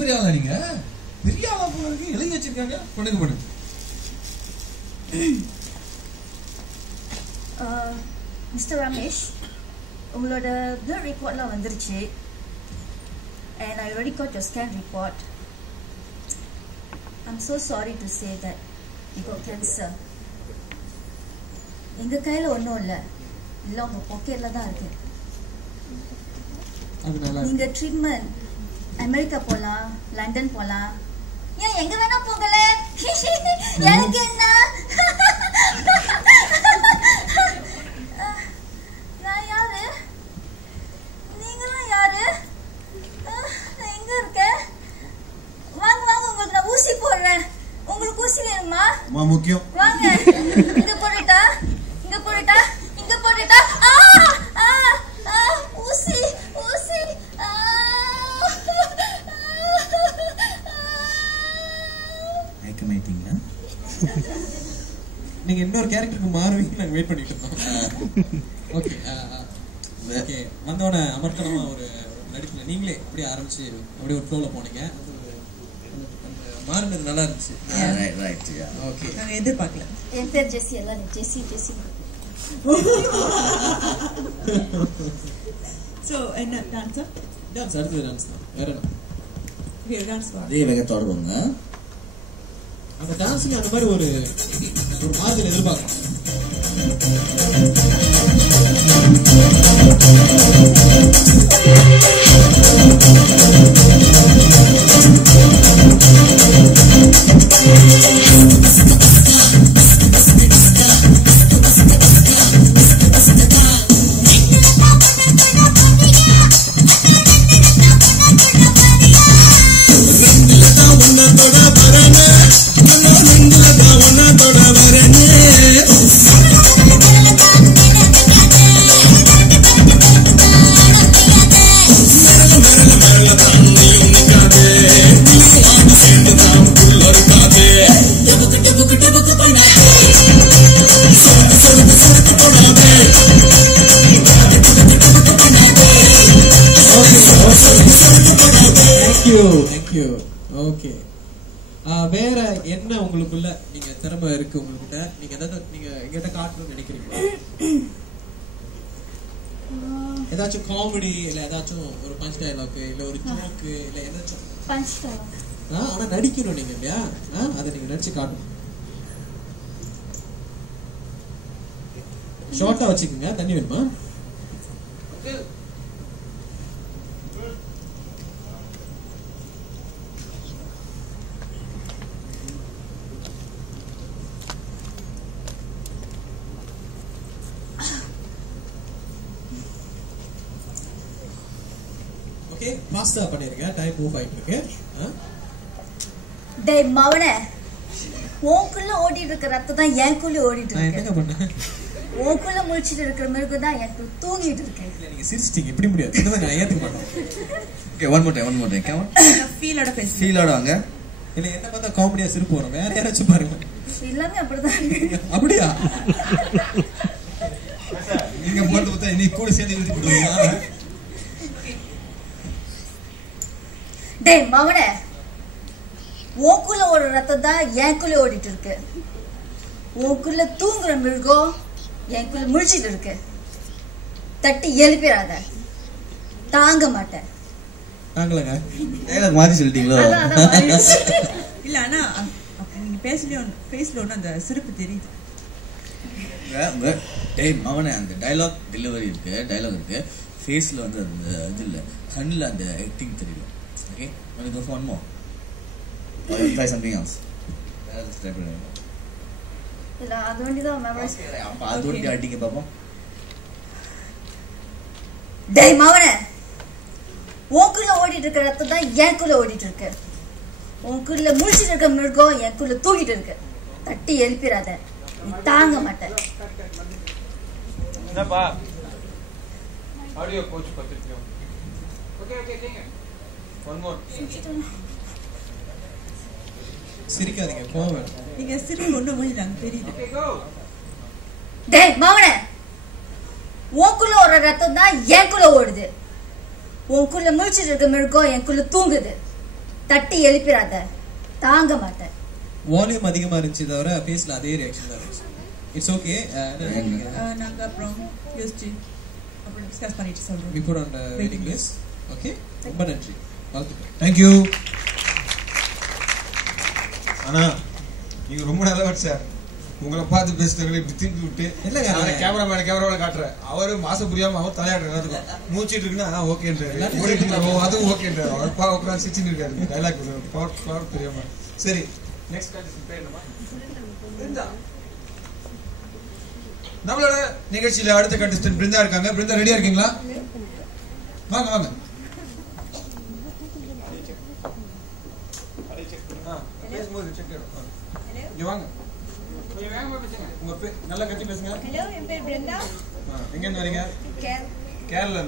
பெரிய ஆளா நீங்க? பெரிய ஆளா போல இருக்கு. எழுதி வச்சிருக்காங்க. பண்ணுங்க. Mr. Ramesh, உங்களோட blood reportலாம் வந்துருச்சு. And I already got your scan report. I'm so sorry to say that you got cancer. எங்க கையில ஒன்றும் இல்லை, இல்லை உங்க பாக்கெட்ல தான் இருக்கு. நீங்க ட்ரீட்மெண்ட் அமெரிக்கா போலாம், லண்டன் போலாம், ஏன் எங்க வேணா போகல. எனக்கு என்ன, நான் யாரு, நீங்களும் யாரு, எங்க இருக்க? வாங்க வாங்க, உங்களுக்கு நான் ஊசி போடுறேன். உங்களுக்கு ஊசி வேணுமா? முக்கியம். வாங்க, இங்க போட்டுட்டா, இங்க போட்டுட்டா, இங்க போட்டுட்டா. ஊசி ஊசி. நீங்க இன்னொரு கேரக்டருக்கு மாறுவீங்க, நாங்க வெயிட் பண்ணிட்டு இருக்கோம். ஓகே ஓகே, வந்தோட அமர்த்தனமா ஒரு நடிப்புல நீங்களே அப்படியே ஆரம்பிச்சு அப்படியே ஒரு ஃப்ளோல போனீங்க. மாறுனது நல்லா இருந்துச்சு. ஓகே, நாங்க எதிர்பார்க்கல. என் பேர் ஜெசி, எல்லாம் ஜெசி ஜெசி. சோ என்ன டான்ஸ்? டான்ஸ் அடுத்து டான்ஸ் தான், வேற என்ன? ஓகே டான்ஸ் வா. அதே வேக தொடருங்க. அந்த டான்ஸ்ல அந்த மாதிரி ஒரு மாதிரி எதிர்பார்க்கலாம். வேற என்ன உங்களுக்குள்ள நீங்க திறமை இருக்கு உங்ககிட்ட, நீங்க ஏதாவது நீங்க எங்கிட்ட காட்டணும்னு நினைக்கிறீங்களா? ஏதாச்சும் காமெடி இல்ல ஏதாச்சும் ஒரு பஞ்ச் டயலாக் இல்ல ஒரு ஜோக் இல்ல ஏதாச்சும் பஞ்ச் டயலாக். ஆனா நடிக்கணும் நீங்க இல்லையா? அதை நீங்க நடிச்சு காட்டணும். ஷார்ட்டா வச்சுக்கோங்க. தண்ணி வேணுமா? ஓகே, ஃபாஸ்டா பண்ணிருங்க. டைம் மூவ் ஆயிட்டு இருக்கு. டேய் மவனே, உன்குள்ள ஓடிட்டு இருக்க ரத்தம் தான் எனக்குள்ள ஓடிட்டு இருக்கு. என்ன பண்ண? உன்குள்ள முழிச்சிட்டு இருக்கிற மிருகம் தான் எனக்கு தூங்கிட்டு இருக்கு. இல்ல நீங்க சிரிச்சிட்டீங்க, இப்படி முடியாது. இந்த மாதிரி நான் ஏத்துக்க மாட்டேன். Okay, one more time come on. ஃபீலோட பேசு. ஃபீலோட வாங்க. இல்ல என்ன பார்த்தா காமெடியா சிரிப்பு வரும். வேற யாராச்சும் பாருங்க. எல்லாமே அப்படிதான் இருக்கு. அப்படியா? நீங்க போட்டு பார்த்தா நீ கூட சேர்ந்து எழுதி போடுவீங்க. டேய் மவனே, உன்குள்ள ஓடுற ரத்தம் தான் எனக்குள்ள ஓடிட்டு இருக்கு. உன்குள்ள தூங்குற மிருகம் எனக்குள்ள முழிச்சிட்டு இருக்கு. தட்டி எழுப்பிடாத, தாங்க மாட்டேன். தாங்களங்க. டயலாக் மாத்தி சொல்லிட்டீங்களோ? இல்ல ஆனா நீங்க பேசல ஒண்ணு அந்த சிரிப்பு தெரியுது. டேய் மவனே, அந்த டயலாக் டெலிவரி இருக்கு, டயலாக் இருக்கு. ஃபேஸ்ல வந்து அந்த இது இல்ல, கண்ணுல அந்த ஆக்டிங் தெரியல. Okay, when you go for one more or you try something else. Let's try it. இல்ல அது வேண்டிதான் மெமரைஸ். அப்ப அது ஒண்டி அடிங்க பாப்போம். டேய் மவனே, உன்குள்ள ஓடிட்டு இருக்க ரத்தம் தான் எனக்குள்ள ஓடிட்டு இருக்கு. உன்குள்ள முழிச்சிட்டு இருக்க மிருகம் எனக்குள்ள தூங்கிட்டு இருக்கு. தட்டி எழுப்பிடாத, நீ தாங்க மாட்டேன். என்னப்பா ஆடியோ கோச் பத்திரிக்கோம். ஓகே ஓகே கேங்க. One more. சிரிக்காதீங்க, கோவம். நீங்க சிரிப்பு ஒண்ணு மூஞ்சில தெரியுது. Okay go. டேய் மவனே, உன்குள்ள ஓடுற ரத்தம் தான் எனக்குள்ள ஓடுது. உன்குள்ள முழிச்சிட்டு இருக்க மிருகம் எனக்குள்ள தூங்குது. தட்டி எழுப்பிடாத, தாங்க மாட்டேன். வால்யூம் அதிகமா இருந்துச்சு தவிர ஃபேஸ்ல அதே ரியாக்ஷன் தான் இருந்துச்சு. It's okay. நாங்க அப்புறம் யோசிச்சு அப்புறம் டிஸ்கஸ் பண்ணிட்டு சொல்றோம். we put on the waiting list. Okay, ரொம்ப நன்றி, வாழ்த்துக்கள். Thank you. அண்ணா நீங்க ரொம்ப நல்லவர் சார். உங்களை பார்த்து பேசுறவங்களை இப்படி திருப்பி விட்டு இல்லைங்க, கேமராமேன் காட்டுறேன். அவரு மாசம் புரியாம அவர் தலையாடுறாரு, மூச்சிட்டு இருக்குன்னா ஓகேன்றாரு, ஓடிட்டு இருக்கா அதுவும் ஓகேன்றாரு. அவர் உட்காந்து சிரிச்சுன்னு இருக்காரு. டைலாக் பவர் தெரியாம. சரி, நெக்ஸ்ட் கண்டிஷன் பேர் என்னமா? பிருந்தா. நம்மளோட நிகழ்ச்சியில அடுத்த கண்டஸ்டன்ட் பிருந்தா இருக்காங்க. பிருந்தா ரெடியா இருக்கீங்களா? வாங்க வாங்க. பேசும்போது செக் இங்க வாங்க. உங்க பேர் நல்லா கட்டி பேசுங்க. ஹலோ, என் பேர் பிருந்தா. எங்க இருந்து வரீங்க? கேரளா.